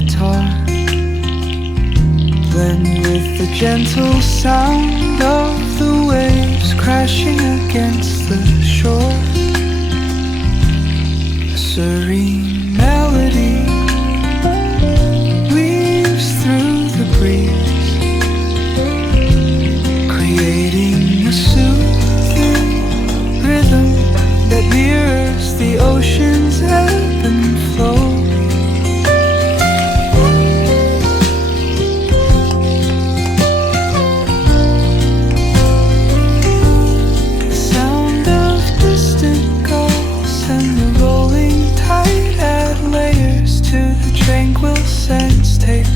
guitar blend with the gentle sound of the waves crashing against the shore. A serene melody weaves through the breeze, creating a soothing rhythm that mirrors the ocean's ebb and flow. The sound of distant gulls and the rolling tide add layers to the tranquil sense tape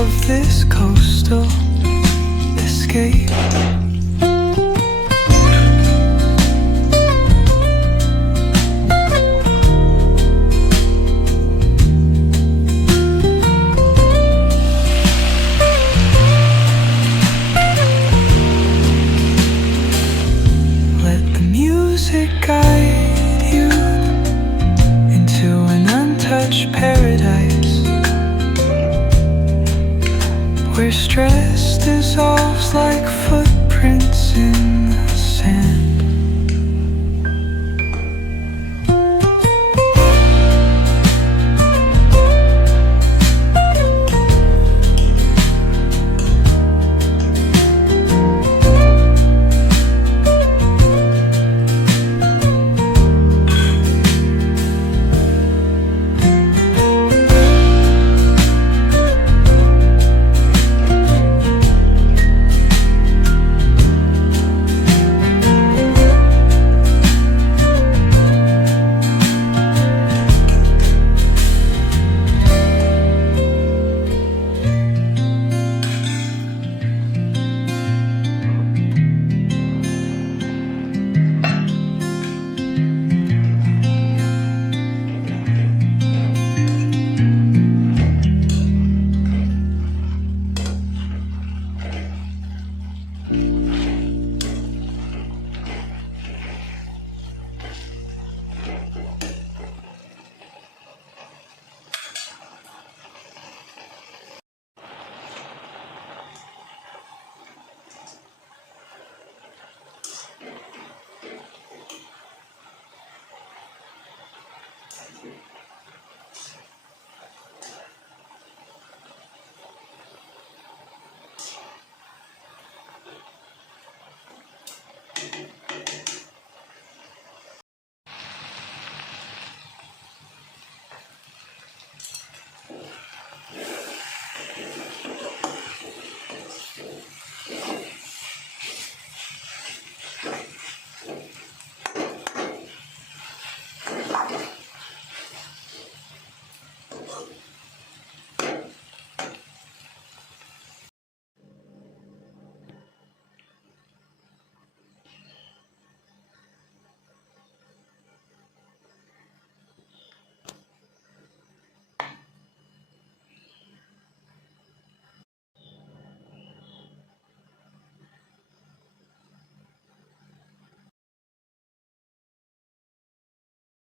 of this coastal escape.